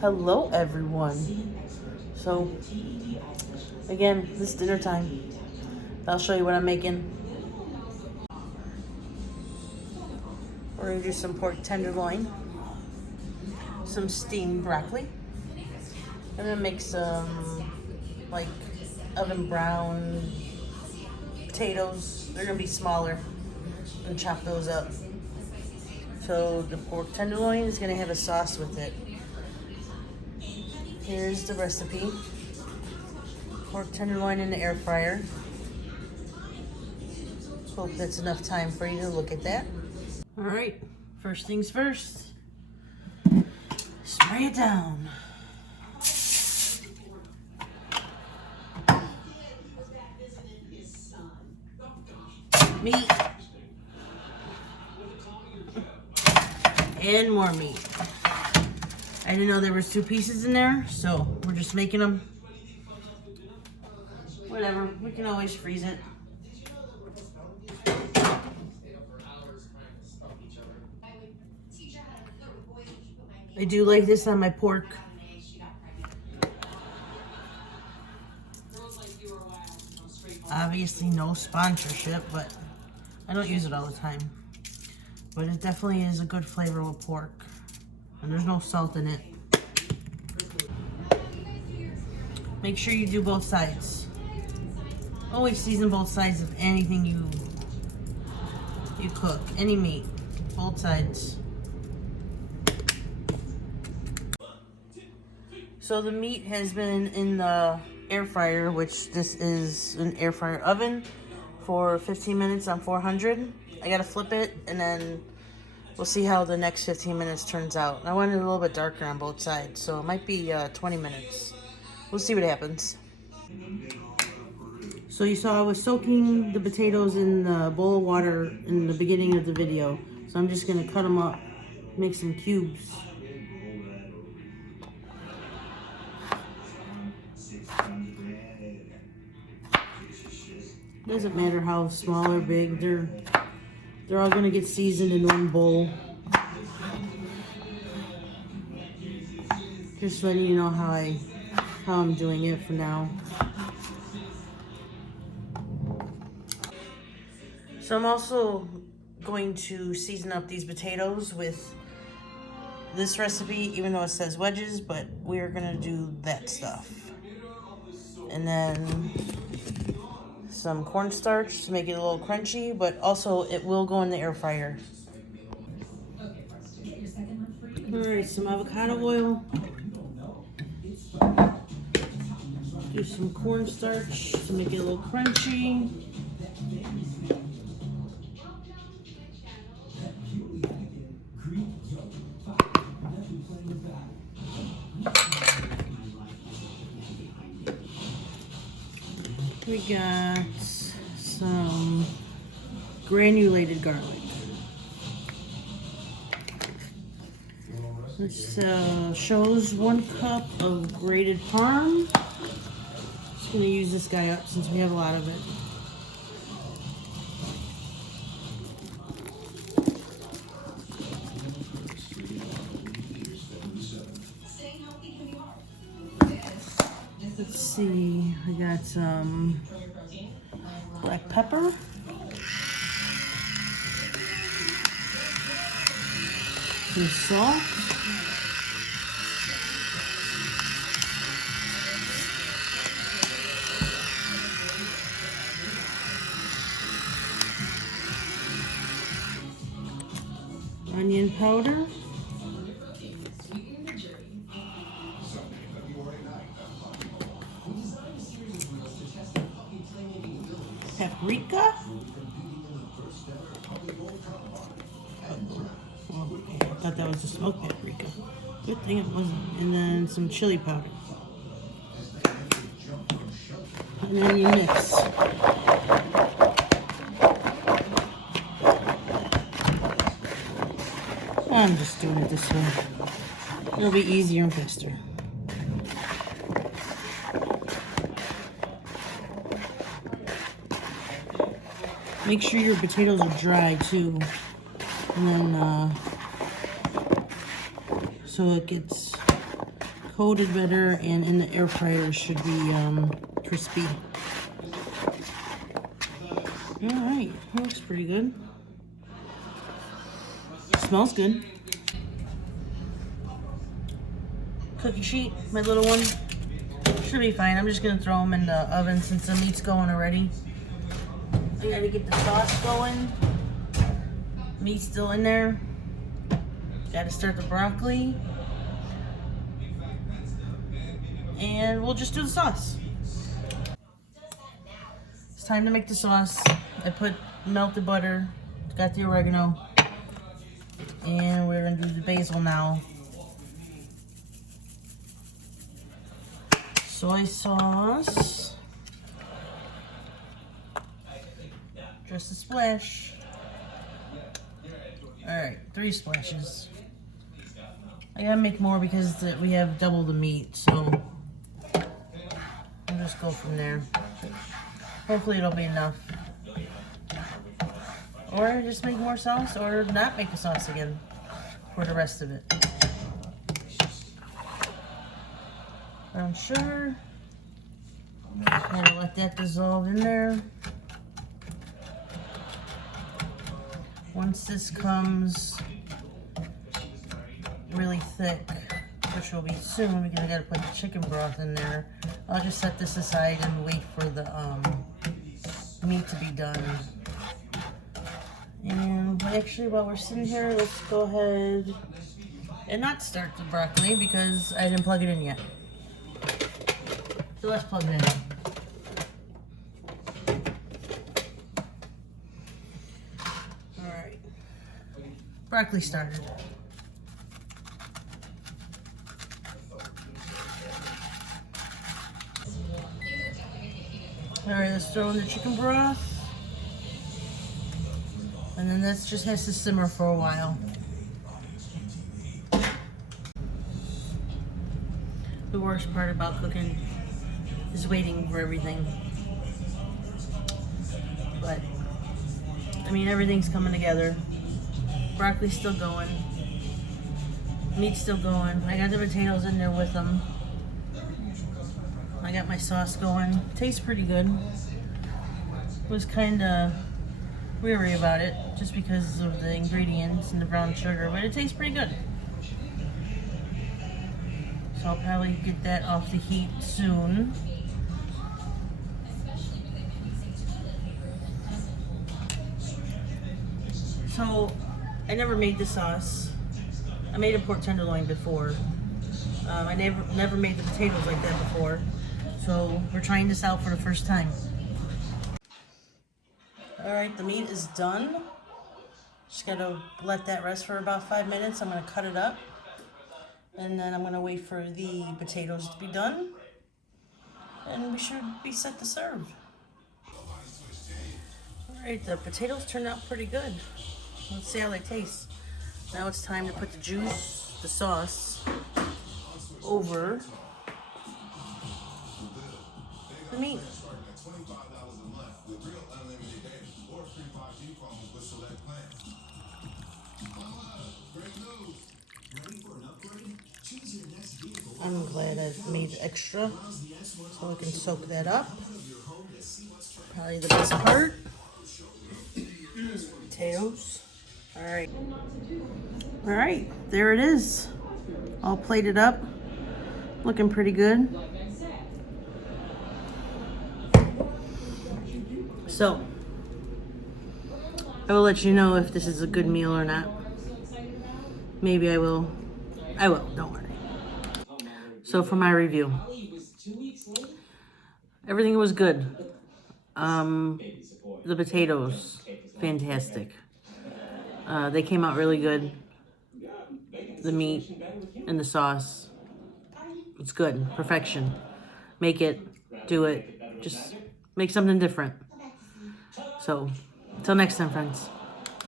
Hello everyone. So again, this is dinner time. I'll show you what I'm making. We're gonna do some pork tenderloin, some steamed broccoli. I'm gonna make some like oven brown potatoes. They're gonna be smaller. I'm gonna chop those up. So the pork tenderloin is gonna have a sauce with it. Here's the recipe. Pork tenderloin in the air fryer. Hope that's enough time for you to look at that. All right, first things first. Spray it down. Meat. And more meat. I didn't know there was 2 pieces in there, so we're just making them. Whatever, we can always freeze it. I do like this on my pork. Obviously no sponsorship, but I don't use it all the time. But it definitely is a good flavor with pork. And there's no salt in it. Make sure you do both sides. Always season both sides of anything you cook. Any meat. Both sides. So the meat has been in the air fryer, which this is an air fryer oven, for 15 minutes on 400. I gotta flip it and then we'll see how the next 15 minutes turns out. I want it a little bit darker on both sides, so it might be 20 minutes. We'll see what happens. So you saw I was soaking the potatoes in the bowl of water in the beginning of the video. So I'm just gonna cut them up, make some cubes. Doesn't matter how small or big, they're all gonna get seasoned in one bowl. Just letting you know how I'm doing it for now. So I'm also going to season up these potatoes with this recipe, even though it says wedges, but we're gonna do that stuff. And then some cornstarch to make it a little crunchy, but also it will go in the air fryer. All right, some avocado oil. Do some cornstarch to make it a little crunchy. We got some granulated garlic. This shows 1 cup of grated parm. Just gonna use this guy up since we have a lot of it. Let's see, I got some black pepper. Some salt. Onion powder. Paprika. Oh, I thought that was just smoked paprika. Good thing it wasn't. And then some chili powder. And then you mix. I'm just doing it this way. It'll be easier and faster. Make sure your potatoes are dry too. And then so it gets coated better, and in the air fryer should be crispy. Alright, looks pretty good. Smells good. Cookie sheet, my little one. Should be fine. I'm just gonna throw them in the oven since the meat's going already. I gotta get the sauce going. Meat's still in there. Gotta start the broccoli. And we'll just do the sauce. It's time to make the sauce. I put melted butter, got the oregano, and we're gonna do the basil now. Soy sauce. Just a splash. Alright, 3 splashes. I gotta make more because we have double the meat, so I'll just go from there. Hopefully it'll be enough. Or just make more sauce, or not make the sauce again for the rest of it. Brown sugar. Gotta let that dissolve in there. Once this comes really thick, which will be soon because I gotta put the chicken broth in there, I'll just set this aside and wait for the meat to be done. And actually, while we're sitting here, let's go ahead and not start the broccoli because I didn't plug it in yet. So let's plug it in. Alright. Broccoli started. Alright, let's throw in the chicken broth. And then this just has to simmer for a while. The worst part about cooking is waiting for everything. But, I mean, everything's coming together. Broccoli's still going. Meat's still going. I got the potatoes in there with them. I got my sauce going. Tastes pretty good. Was kind of weary about it just because of the ingredients and the brown sugar, but it tastes pretty good. So I'll probably get that off the heat soon. So I never made the sauce. I made a pork tenderloin before. I never made the potatoes like that before. So we're trying this out for the first time. Alright, the meat is done. Just gotta let that rest for about 5 minutes. I'm gonna cut it up. And then I'm gonna wait for the potatoes to be done. And we should be set to serve. Alright, the potatoes turned out pretty good. Let's see how they taste. Now it's time to put the juice, the sauce, over the meat. I'm glad I've made extra so I can soak that up. Probably the best part. Potatoes. Alright. Alright, there it is. All plated up. Looking pretty good. So, I will let you know if this is a good meal or not. Maybe I will. I will, don't worry. So for my review, everything was good. The potatoes, fantastic. They came out really good. The meat and the sauce, it's good, perfection. Make it, do it, just make something different. So, until next time, friends.